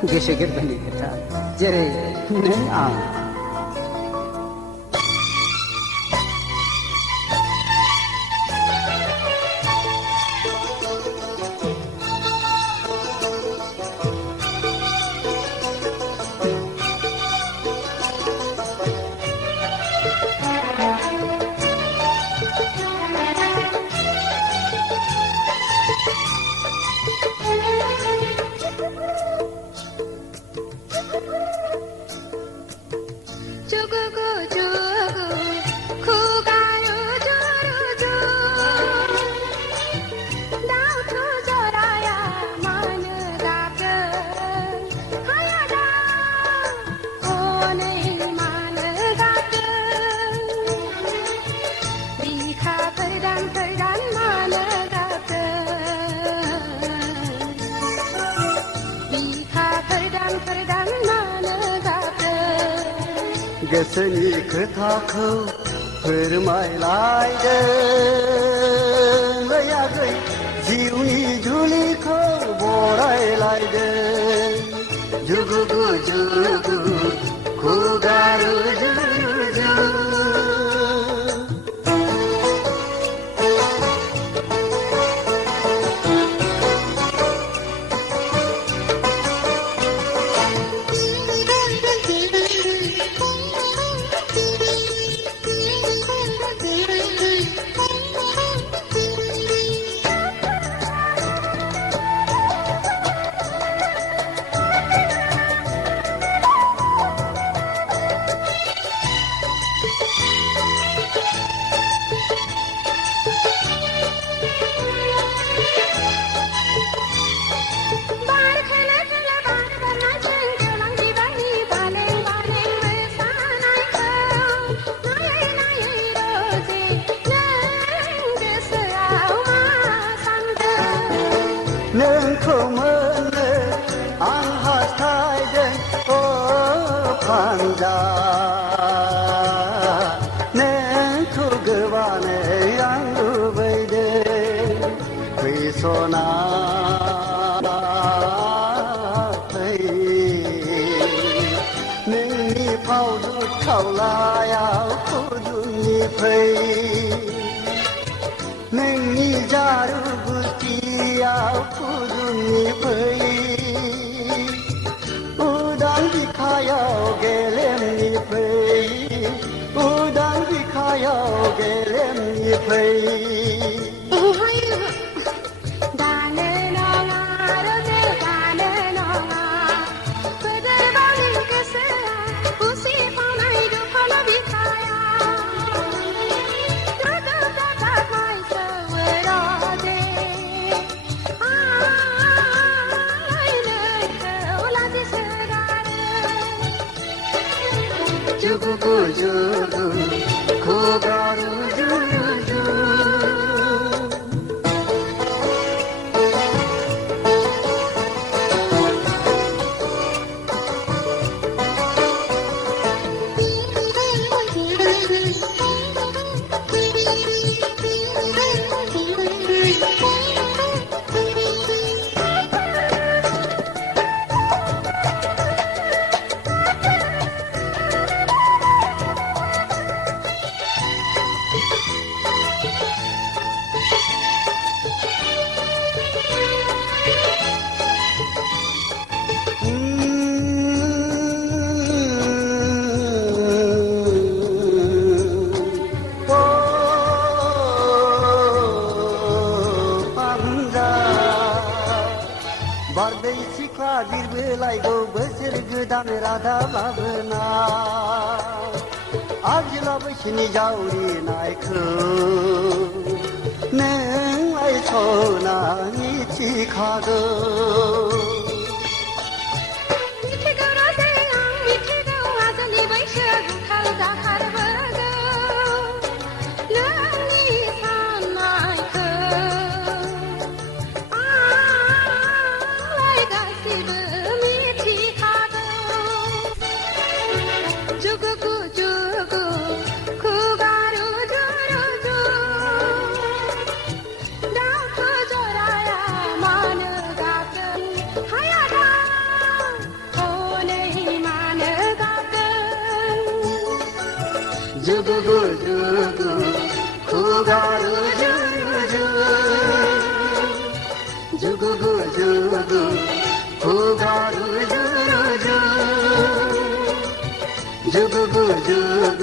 गोसो गोरबोनि खोथा जेरै नों आं गोसोनि खोथाखौ फोरमायलायदों आगै जिउनि जुलिखौ बरायलायदों जुगु जुगु खुगा रुजु रुजु नोंखौ मोननो आं हास्थायदों अ फानजा नोंखौ गोबानो आं लुबैदों फैसना नोंनि फावदु खावलायाव फुदुंनि फै नोंनि जारु गुस्थियाव फुदुंनि फै उदां बिखायाव गेलेमनि फै उदां बिखायाव गेलेमनि फै जुगु जुगु खुगा रुजु रुजु बारदै सिख्ला बिरबोलायगौ बोसोर गोदान रादाब लाबोना आजोला बैसोनि जावरिनायखौ नोंलाय सना मिथिखागौ जुगु जुगु